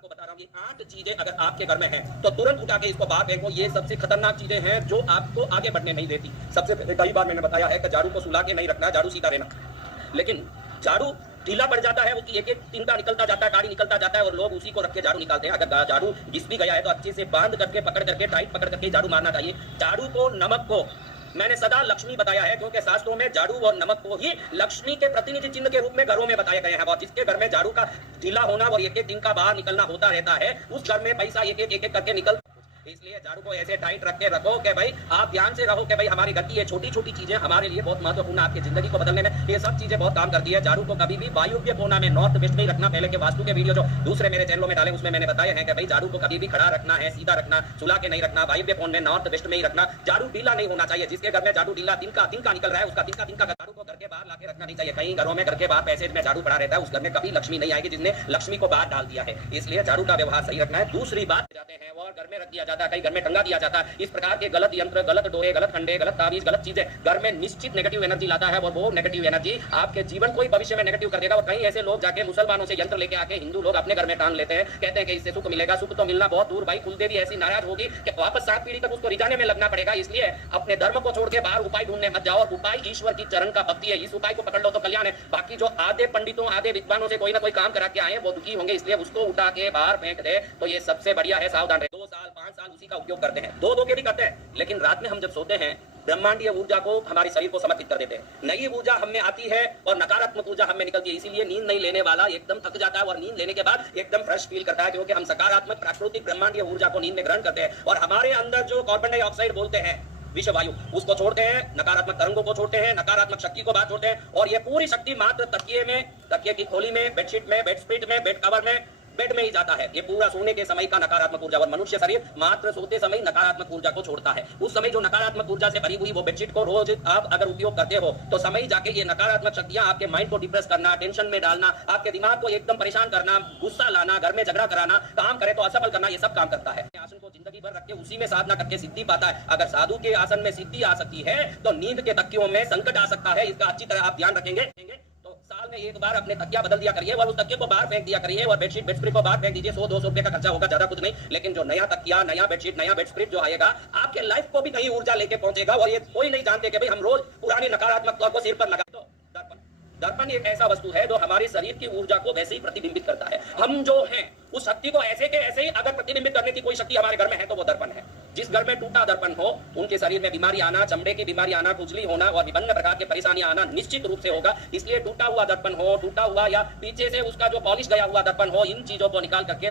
आपको बता रहा हूँ, ये 8 चीजें अगर आपके घर में हैं तो तुरंत उठा के इसको बाहर फेंको। ये सबसे खतरनाक चीजें हैं जो आपको आगे बढ़ने नहीं देती। सबसे पहले कई बार मैंने बताया है कि झाड़ू को सुला के नहीं रखना, झाड़ू सीधा रहना। लेकिन झाड़ू ढीला पड़ जाता है, उसकी एक एक तिनका निकलता जाता है, गाड़ी निकलता जाता है और लोग उसी को रख के झाड़ू निकालते हैं। अगर झाड़ू घिस भी गया है तो अच्छे से बांध करके, पकड़ करके, टाइट पकड़ करके झाड़ू मारना चाहिए। झाड़ू को, नमक को मैंने सदा लक्ष्मी बताया है, क्योंकि शास्त्रों में झाड़ू और नमक को ही लक्ष्मी के प्रतिनिधि चिन्ह के रूप में घरों में बताए गए हैं। और जिसके घर में झाड़ू का ढीला होना और एक एक दिन का बाहर निकलना होता रहता है, उस घर में पैसा एक एक करके निकल। इसलिए झाड़ू को ऐसे टाइट रख के रखो कि भाई आप ध्यान से रहो कि भाई हमारे घर की ये छोटी छोटी चीजें हमारे लिए बहुत महत्वपूर्ण, आपकी जिंदगी को बदलने में ये सब चीजें बहुत काम करती है। झाड़ू को कभी भी वायुव्य कोना में, नॉर्थ वेस्ट में ही रखना। पहले के वास्तु के वीडियो जो दूसरे मेरे चैनलों में डाले उसमें मैंने बताया है कि भाई झाड़ू को कभी भी खड़ा रखना है, सीधा रखना, सुला के नहीं रखना, वायुव्य कोण में, नॉर्थ वेस्ट में ही रखना। झाड़ू ढीला नहीं होना चाहिए। जिसके घर में झाड़ू ढीला तिनका निकल रहा है, उसका तिनका झाड़ू को घर के बाहर लाके रखना नहीं चाहिए। कई घरों में घर के बाहर पैसेज में झाड़ू पड़ा रहता है, उस घर में कभी लक्ष्मी नहीं आएगी जिसने लक्ष्मी को बाहर डाल दिया है। इसलिए झाड़ू का व्यवहार सही रखना है। दूसरी बात जाते हैं और घर में रख दिया जाता है, कई घर में टंगा दिया जाता है। इस प्रकार के गलत यंत्र, गलत डोरे, गलत खंडे, गलत ताबीज, गलत चीजें घर में निश्चित नेगेटिव एनर्जी लाता है और वो नेगेटिव एनर्जी आपके जीवन को ही भविष्य में नेगेटिव कर देगा। और कई ऐसे लोग जाके मुसलमानों से यंत्र लेके आके हिंदू लोग अपने घर में टांग लेते हैं, कहते हैं कि इससे सुख मिलेगा। सुख तो मिलना बहुत दूर भाई, कुलदेवी ऐसी नाराज होगी कि वापस 7 पीढ़ी तक उसको रिझाने में लगना पड़ेगा। इसलिए अपने धर्म को छोड़ के बाहर उपाय ढूंढने मत जाओ। और उपाय ईश्वर की चरण का भक्ति है, इस उपाय को पकड़ लो तो कल्याण है। बाकी जो आधे पंडितों, आधे विद्वानों से कोई ना कोई काम करा के आए वो दुखी होंगे, इसलिए उसको उठा के बाहर फेंक दे तो ये सबसे बढ़िया है। सावधान रहे। 2 साल 5 साल उसी का उपयोग करते हैं, दो के भी करते हैं, लेकिन रात में हम जब सोते हैं ब्रह्मांडीय ऊर्जा को, हमारे शरीर को समर्पित कर देते हैं। नई ऊर्जा हम में आती है और नकारात्मक ऊर्जा हम में निकलती है। इसीलिए नींद नहीं लेने वाला एकदम थक जाता है और नींद लेने के बाद एकदम फ्रेश फील करता है, क्योंकि हम सकारात्मक प्राकृतिक ब्रह्मांडीय ऊर्जा को नींद में ग्रहण करते हैं। और हमारे अंदर जो कार्बन डाइऑक्साइड बोलते हैं, विश्व वायु, उसको छोड़ते हैं, नकारात्मक तरंगों को छोड़ते हैं, नकारात्मक शक्ति को बाहर छोड़ते हैं। और ये पूरी शक्ति मात्र तकिए में, तकिए की खोली में, बेडशीट में, बेडस्प्रेड में, बेड कवर में, बेड में ही जाता है। ये पूरा सोने के समय का नकारात्मक ऊर्जा। और मनुष्य शरीर मात्र सोते समय नकारात्मक ऊर्जा को छोड़ता है। उस समय जो नकारात्मक ऊर्जा से भरी हुई वो बेडशीट को रोज आप अगर उपयोग करते हो तो समय जाके ये नकारात्मक शक्तियां आपके माइंड को डिप्रेस करना, टेंशन में डालना, आपके दिमाग को एकदम परेशान करना, गुस्सा लाना, घर में झगड़ा कराना, काम करे तो असफल करना, ये सब काम करता है। आसन को जिंदगी भर रख के उसी में साधना करके सिद्धि पाता है। अगर साधु के आसन में सिद्धि आ सकती है तो नींद के तकियों में संकट आ सकता है। इसका अच्छी तरह आप ध्यान रखेंगे तो साल में एक बार अपने तकिया बदल दिया करिए और उस तकिए को बाहर फेंक दिया करिए। और बेडशीट, बेडस्प्रेड को बाहर फेंक दीजिए। 100-200 रुपए का खर्चा होगा, ज्यादा कुछ नहीं। लेकिन जो नया तकिया, नया बेडशीट, नया बेडस्प्रेड जो आएगा, आपके लाइफ को भी नई ऊर्जा लेके पहुंचेगा। और ये कोई नहीं जानते कि भाई हम रोज पुरानी नकारात्मकता को सिर पर लगा। तो दर्पण एक ऐसा वस्तु है जो हमारे शरीर की ऊर्जा को वैसे ही प्रतिबिंबित करता है। हम जो हैं उस शक्ति को ऐसे के ऐसे ही अगर प्रतिबिंबित करने की कोई शक्ति हमारे घर में है तो वो दर्पण है। जिस घर में टूटा दर्पण हो उनके शरीर में बीमारी आना, चमड़े की बीमारी आना, खुजली होना और विभिन्न प्रकार की परेशानियां आना निश्चित रूप से होगा। इसलिए टूटा हुआ दर्पण हो, टूटा हुआ या पीछे से उसका जो पॉलिश गया हुआ दर्पण हो, इन चीजों को निकाल करके